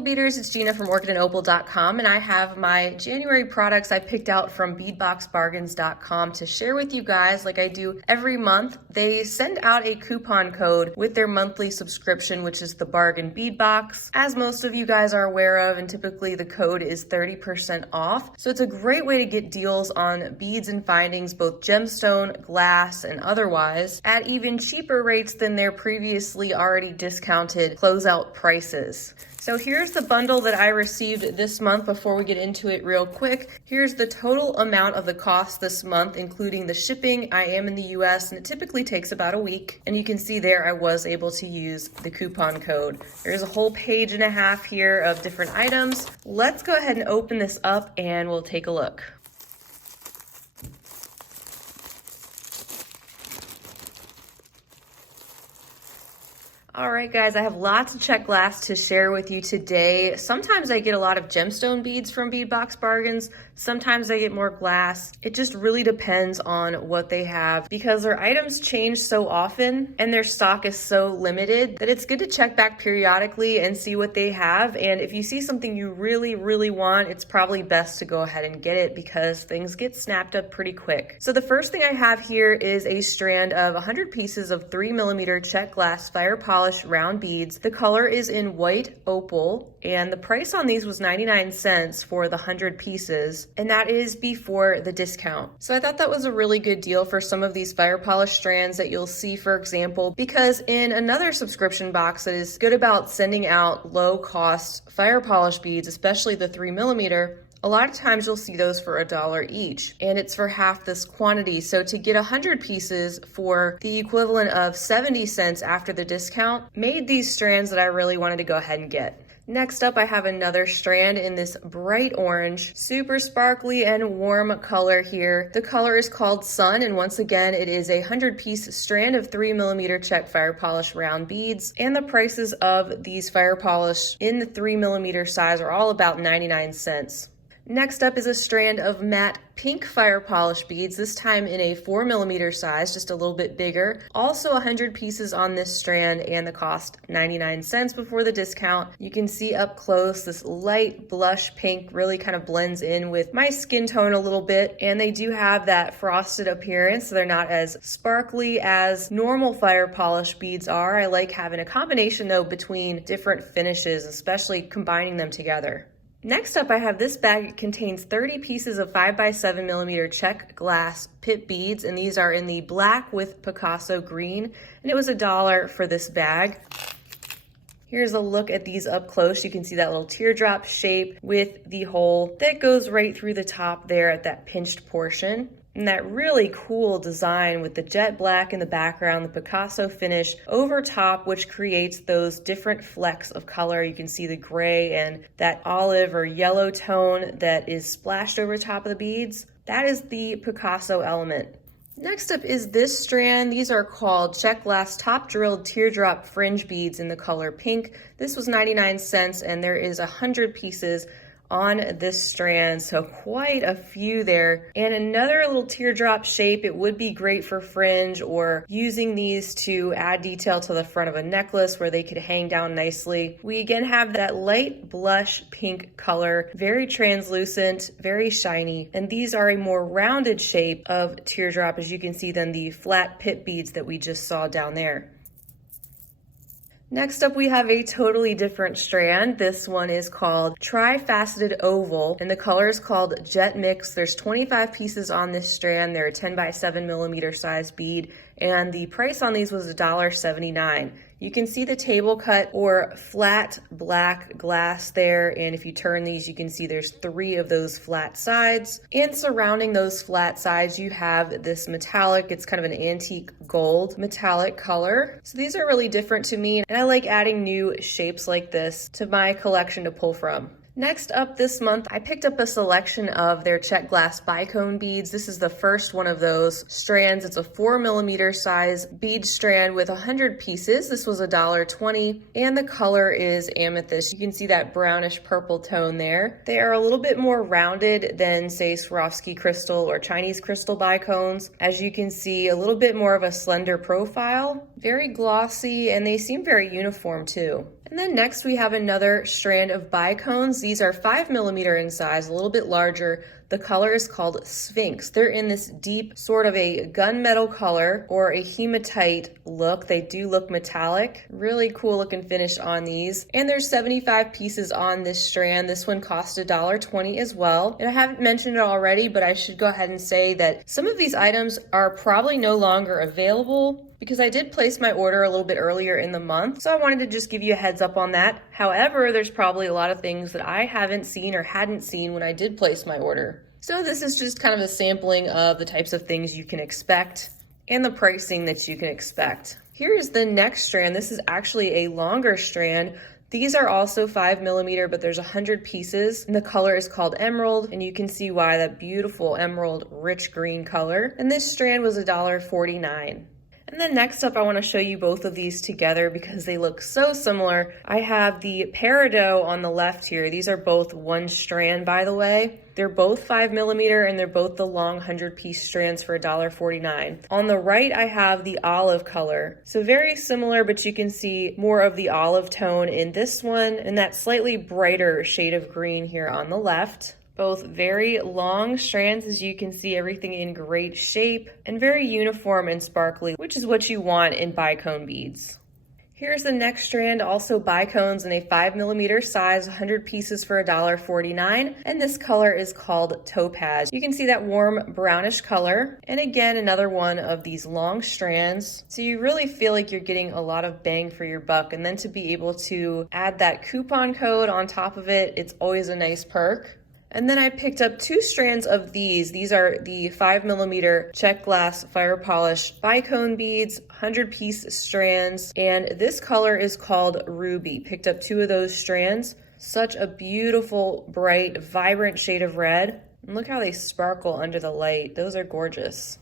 beautiful beaders, it's Gina from orchidandopal.com, and I have my January products I picked out from beadboxbargains.com to share with you guys like I do every month. They send out a coupon code with their monthly subscription, which is the Bargain Bead Box, as most of you guys are aware of, and typically the code is 30% off. So it's a great way to get deals on beads and findings, both gemstone, glass, and otherwise, at even cheaper rates than their previously already discounted closeout prices. So here's the bundle that I received this month before we get into it real quick. Here's the total amount of the cost this month, including the shipping. I am in the US and it typically takes about a week. And you can see there I was able to use the coupon code. There's a whole page and a half here of different items. Let's go ahead and open this up and we'll take a look. All right, guys, I have lots of Czech Glass to share with you today. Sometimes I get a lot of gemstone beads from Bead Box Bargains. Sometimes I get more glass. It just really depends on what they have because their items change so often and their stock is so limited that it's good to check back periodically and see what they have. And if you see something you really, really want, it's probably best to go ahead and get it because things get snapped up pretty quick. So the first thing I have here is a strand of 100 pieces of 3mm Czech Glass fire polish round beads. The color is in white opal and the price on these was 99 cents for the 100 pieces, and that is before the discount. So I thought that was a really good deal for some of these fire polish strands that you'll see, for example, because in another subscription box that is good about sending out low cost fire polish beads, especially the 3mm, a lot of times you'll see those for $1 each, and it's for half this quantity. So to get 100 pieces for the equivalent of 70 cents after the discount made these strands that I really wanted to go ahead and get. Next up, I have another strand in this bright orange, super sparkly and warm color here. The color is called Sun, and once again, it is a 100-piece strand of 3mm Czech fire polish round beads, and the prices of these fire polish in the 3mm size are all about 99 cents. Next up is a strand of matte pink fire polish beads, this time in a 4mm size, just a little bit bigger. Also 100 pieces on this strand and the cost 99 cents before the discount. You can see up close this light blush pink really kind of blends in with my skin tone a little bit, and they do have that frosted appearance, so they're not as sparkly as normal fire polish beads are. I like having a combination though between different finishes, especially combining them together. Next up, I have this bag. It contains 30 pieces of 5x7mm Czech Glass Pit Beads, and these are in the black with Picasso green, and it was $1 for this bag. Here's a look at these up close. You can see that little teardrop shape with the hole that goes right through the top there at that pinched portion. And that really cool design with the jet black in the background, the Picasso finish over top, which creates those different flecks of color. You can see the gray and that olive or yellow tone that is splashed over top of the beads. That is the Picasso element. Next up is this strand. These are called Czech Glass top drilled teardrop fringe beads in the color pink. This was 99 cents and there is 100 pieces on this strand, so quite a few there. And another little teardrop shape. It would be great for fringe or using these to add detail to the front of a necklace where they could hang down nicely. We again have that light blush pink color, very translucent, very shiny, and these are a more rounded shape of teardrop, as you can see, than the flat pit beads that we just saw down there. Next up, we have a totally different strand. This one is called Tri-Faceted Oval, and the color is called Jet Mix. There's 25 pieces on this strand. They're a 10x7mm size bead, and the price on these was $1.79. You can see the table cut or flat black glass there, and if you turn these, you can see there's 3 of those flat sides. And surrounding those flat sides, you have this metallic, it's kind of an antique gold metallic color. So these are really different to me, and I like adding new shapes like this to my collection to pull from. Next up this month, I picked up a selection of their Czech Glass Bicone beads. This is the first one of those strands. It's a 4mm size bead strand with 100 pieces. This was $1.20, and the color is amethyst. You can see that brownish purple tone there. They are a little bit more rounded than, say, Swarovski crystal or Chinese crystal bicones. As you can see, a little bit more of a slender profile, very glossy, and they seem very uniform too. And then next we have another strand of bicones. These are 5mm in size, a little bit larger. The color is called Sphinx. They're in this deep sort of a gunmetal color or a hematite look. They do look metallic. Really cool looking finish on these. And there's 75 pieces on this strand. This one cost $1.20 as well. And I haven't mentioned it already, but I should go ahead and say that some of these items are probably no longer available because I did place my order a little bit earlier in the month. So I wanted to just give you a heads up on that. However, there's probably a lot of things that I haven't seen or hadn't seen when I did place my order. So this is just kind of a sampling of the types of things you can expect and the pricing that you can expect. Here's the next strand. This is actually a longer strand. These are also 5mm, but there's 100 pieces, and the color is called emerald, and you can see why, that beautiful emerald rich green color. And this strand was $1.49. And then next up, I want to show you both of these together because they look so similar. I have the peridot on the left here. These are both one strand, by the way. They're both 5mm and they're both the long 100-piece strands for $1.49. On the right, I have the olive color. So very similar, but you can see more of the olive tone in this one and that slightly brighter shade of green here on the left. Both very long strands, as you can see, everything in great shape and very uniform and sparkly, which is what you want in bicone beads. Here's the next strand, also bicones in a 5mm size, 100 pieces for $1.49, and this color is called Topaz. You can see that warm brownish color, and again, another one of these long strands. So you really feel like you're getting a lot of bang for your buck, and then to be able to add that coupon code on top of it, it's always a nice perk. And then I picked up two strands of these. These are the 5mm Czech Glass fire polish bicone beads, 100-piece strands, and this color is called Ruby. Picked up two of those strands. Such a beautiful, bright, vibrant shade of red. And look how they sparkle under the light. Those are gorgeous.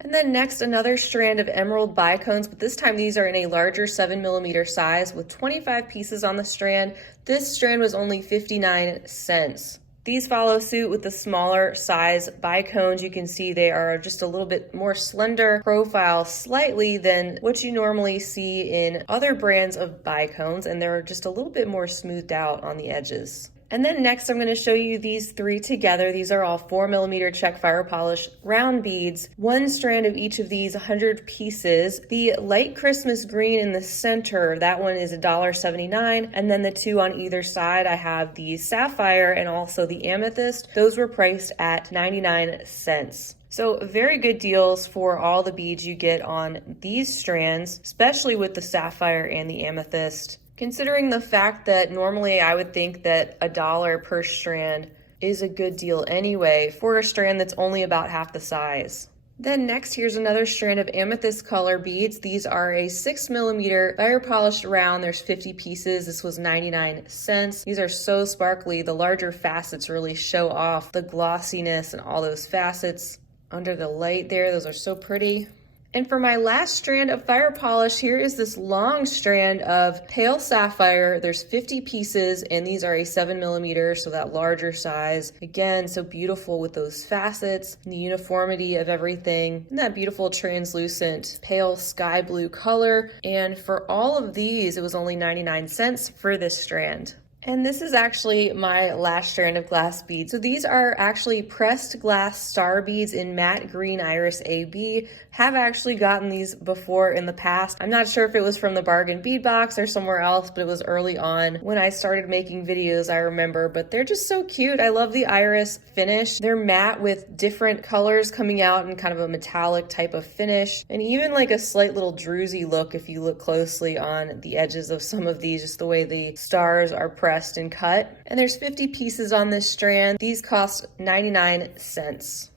And then next, another strand of emerald bicones, but this time these are in a larger 7mm size with 25 pieces on the strand. This strand was only 59 cents. These follow suit with the smaller size bicones. You can see they are just a little bit more slender profile slightly than what you normally see in other brands of bicones, and they're just a little bit more smoothed out on the edges. And then next, I'm going to show you these three together. These are all 4mm Czech fire polish round beads. One strand of each of these, 100 pieces. The light Christmas green in the center, that one is $1.79. And then the two on either side, I have the sapphire and also the amethyst. Those were priced at 99 cents. So very good deals for all the beads you get on these strands, especially with the sapphire and the amethyst. Considering the fact that normally I would think that $1 per strand is a good deal anyway for a strand that's only about half the size. Then next, here's another strand of amethyst color beads. These are a 6mm fire polished round. There's 50 pieces. This was 99 cents. These are so sparkly. The larger facets really show off the glossiness and all those facets under the light there. Those are so pretty. And for my last strand of fire polish, here is this long strand of pale sapphire. There's 50 pieces, and these are a 7mm, so that larger size. Again, so beautiful with those facets, and the uniformity of everything, and that beautiful translucent pale sky blue color. And for all of these, it was only 99 cents for this strand. And this is actually my last strand of glass beads. So these are actually pressed glass star beads in matte green iris AB. Have actually gotten these before in the past. I'm not sure if it was from the Bargain Bead Box or somewhere else, but it was early on when I started making videos, I remember. But they're just so cute. I love the iris finish. They're matte with different colors coming out in kind of a metallic type of finish. And even like a slight little druzy look if you look closely on the edges of some of these, just the way the stars are pressed and cut. And there's 50 pieces on this strand. These cost 99 cents.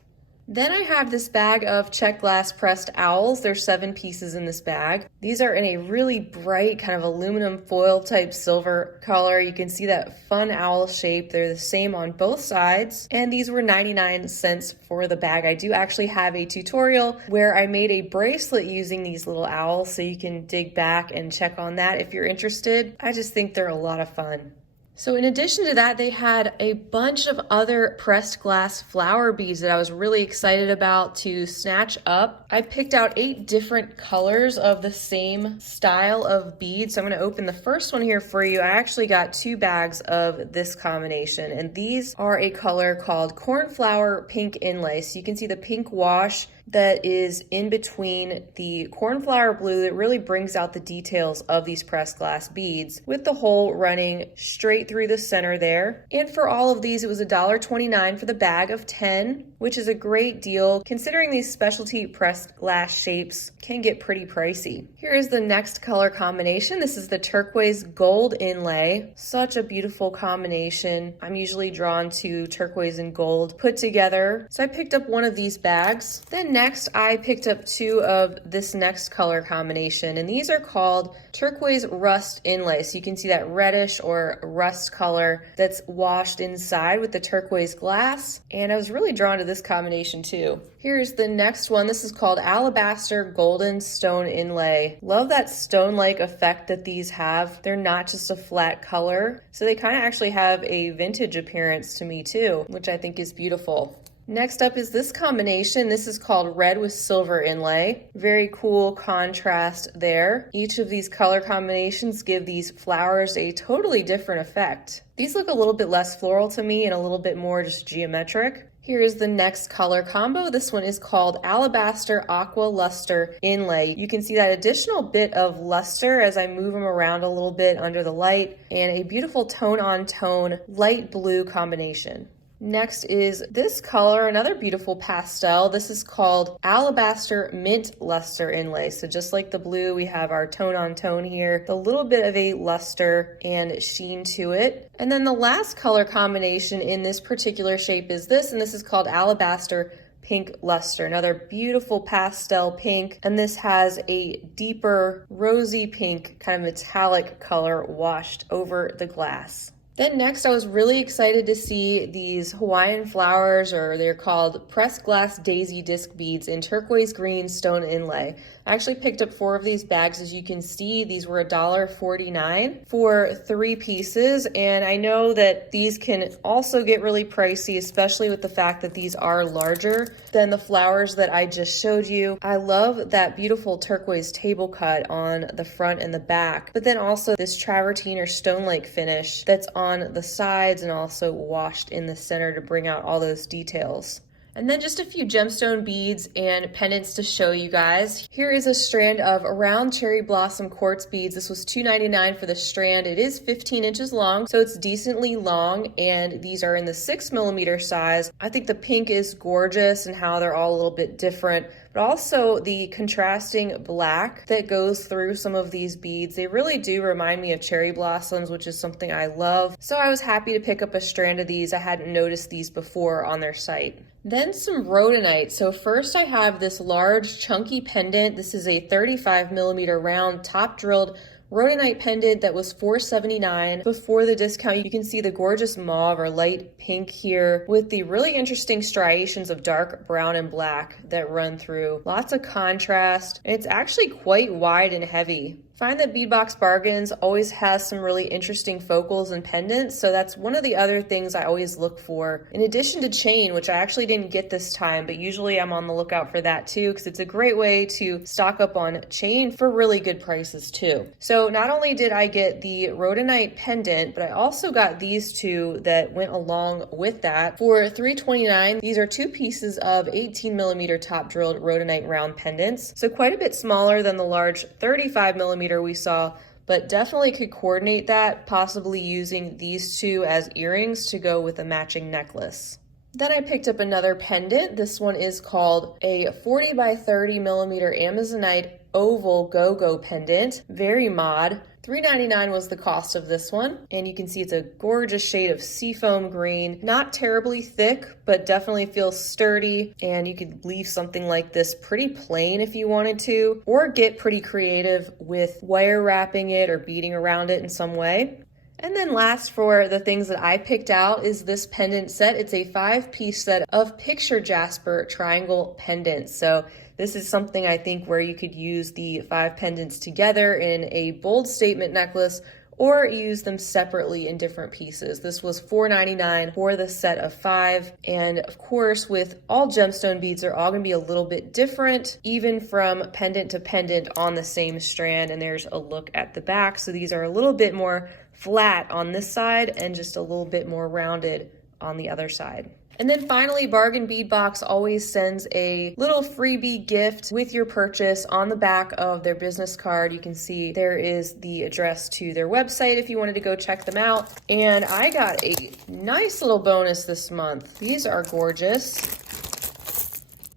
Then I have this bag of Czech Glass pressed owls. There's 7 pieces in this bag. These are in a really bright kind of aluminum foil type silver color. You can see that fun owl shape. They're the same on both sides. And these were 99 cents for the bag. I do actually have a tutorial where I made a bracelet using these little owls, so you can dig back and check on that if you're interested. I just think they're a lot of fun. So in addition to that, they had a bunch of other pressed glass flower beads that I was really excited about to snatch up. I picked out 8 different colors of the same style of beads. So I'm going to open the first one here for you. I actually got 2 bags of this combination, and these are a color called Cornflower Pink Inlay. So you can see the pink wash that is in between the cornflower blue that really brings out the details of these pressed glass beads, with the hole running straight through the center there. And for all of these, it was $1.29 for the bag of 10, which is a great deal considering these specialty pressed glass shapes can get pretty pricey. Here is the next color combination. This is the turquoise gold inlay. Such a beautiful combination. I'm usually drawn to turquoise and gold put together, so I picked up one of these bags. Then next, I picked up 2 of this next color combination, and these are called turquoise rust inlay. So you can see that reddish or rust color that's washed inside with the turquoise glass, and I was really drawn to this combination too. Here's the next one. This is called alabaster golden stone inlay. Love that stone-like effect that these have. They're not just a flat color, so they kind of actually have a vintage appearance to me too, which I think is beautiful. Next up is this combination. This is called red with silver inlay. Very cool contrast there. Each of these color combinations give these flowers a totally different effect. These look a little bit less floral to me and a little bit more just geometric. Here is the next color combo. This one is called Alabaster Aqua Luster Inlay. You can see that additional bit of luster as I move them around a little bit under the light, and a beautiful tone-on-tone light blue combination. Next is this color, another beautiful pastel. This is called Alabaster Mint Luster Inlay. So just like the blue, we have our tone-on-tone here, a little bit of a luster and sheen to it. And then the last color combination in this particular shape is this, and this is called Alabaster Pink Luster, another beautiful pastel pink, and this has a deeper rosy pink, kind of metallic color washed over the glass. Then next, I was really excited to see these Hawaiian flowers, or they're called pressed glass daisy disc beads in turquoise green stone inlay. I actually picked up 4 of these bags. As you can see, these were $1.49 for 3 pieces, and I know that these can also get really pricey, especially with the fact that these are larger than the flowers that I just showed you. I love that beautiful turquoise table cut on the front and the back, but then also this travertine or stone-like finish that's on the sides and also washed in the center to bring out all those details. And then just a few gemstone beads and pendants to show you guys. Here is a strand of round cherry blossom quartz beads. This was $2.99 for the strand. It is 15 inches long, so it's decently long, and these are in the 6mm size. I think the pink is gorgeous and how they're all a little bit different, but also the contrasting black that goes through some of these beads. They really do remind me of cherry blossoms, which is something I love. So I was happy to pick up a strand of these. I hadn't noticed these before on their site. Then some rhodonite. So first I have this large chunky pendant. This is a 35mm round top drilled rhodonite pendant that was $4.79 before the discount. You can see the gorgeous mauve or light pink here with the really interesting striations of dark brown and black that run through. Lots of contrast. And it's actually quite wide and heavy. Find that Bead Box Bargains always has some really interesting focals and pendants, so that's one of the other things I always look for. In addition to chain, which I actually didn't get this time, but usually I'm on the lookout for that too, because it's a great way to stock up on chain for really good prices too. So not only did I get the rhodonite pendant, but I also got these 2 that went along with that for $3.29. These are 2 pieces of 18mm top drilled rhodonite round pendants, so quite a bit smaller than the large 35mm we saw, but definitely could coordinate that, possibly using these 2 as earrings to go with a matching necklace. Then I picked up another pendant. This one is called a 40 by 30mm Amazonite oval Gogo pendant, very mod. $3.99 was the cost of this one, and you can see it's a gorgeous shade of seafoam green. Not terribly thick, but definitely feels sturdy, and you could leave something like this pretty plain if you wanted to, or get pretty creative with wire wrapping it or beading around it in some way. And then last for the things that I picked out is this pendant set. It's a 5-piece set of picture Jasper triangle pendants. So this is something I think where you could use the 5 pendants together in a bold statement necklace, or use them separately in different pieces. This was $4.99 for the set of 5. And of course, with all gemstone beads, they're all gonna be a little bit different, even from pendant to pendant on the same strand. And there's a look at the back. So these are a little bit more flat on this side and just a little bit more rounded on the other side. And then finally, Bargain Bead Box always sends a little freebie gift with your purchase. On the back of their business card, you can see there is the address to their website if you wanted to go check them out. And I got a nice little bonus this month. These are gorgeous.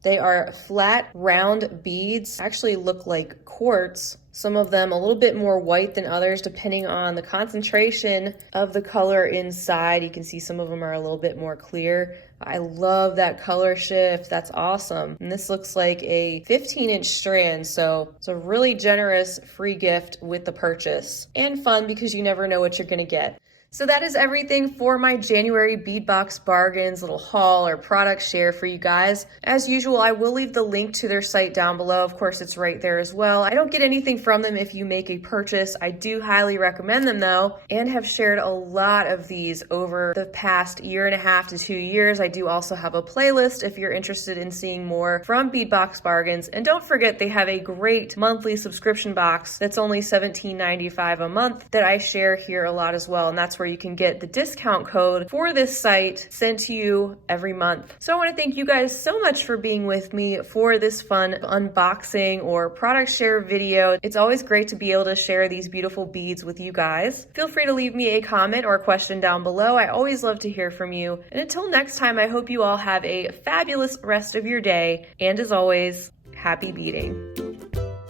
They are flat, round beads, actually look like quartz. Some of them a little bit more white than others, depending on the concentration of the color inside. You can see some of them are a little bit more clear. I love that color shift. That's awesome. And this looks like a 15-inch strand, so it's a really generous free gift with the purchase. And fun because you never know what you're gonna get. So that is everything for my January Bead Box Bargains little haul or product share for you guys. As usual, I will leave the link to their site down below. Of course, it's right there as well. I don't get anything from them if you make a purchase. I do highly recommend them though, and have shared a lot of these over the past 1.5 to 2 years. I do also have a playlist if you're interested in seeing more from Bead Box Bargains. And don't forget, they have a great monthly subscription box that's only $17.95 a month that I share here a lot as well. And that's where you can get the discount code for this site sent to you every month. So I want to thank you guys so much for being with me for this fun unboxing or product share video. It's always great to be able to share these beautiful beads with you guys. Feel free to leave me a comment or a question down below. I always love to hear from you. And until next time, I hope you all have a fabulous rest of your day. And as always, happy beading.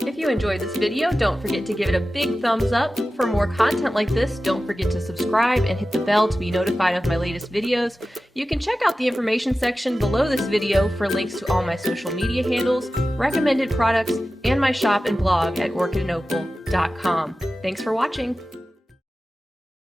If you enjoyed this video, don't forget to give it a big thumbs up. For more content like this, don't forget to subscribe and hit the bell to be notified of my latest videos. You can check out the information section below this video for links to all my social media handles, recommended products, and my shop and blog at orchidandopal.com. Thanks for watching.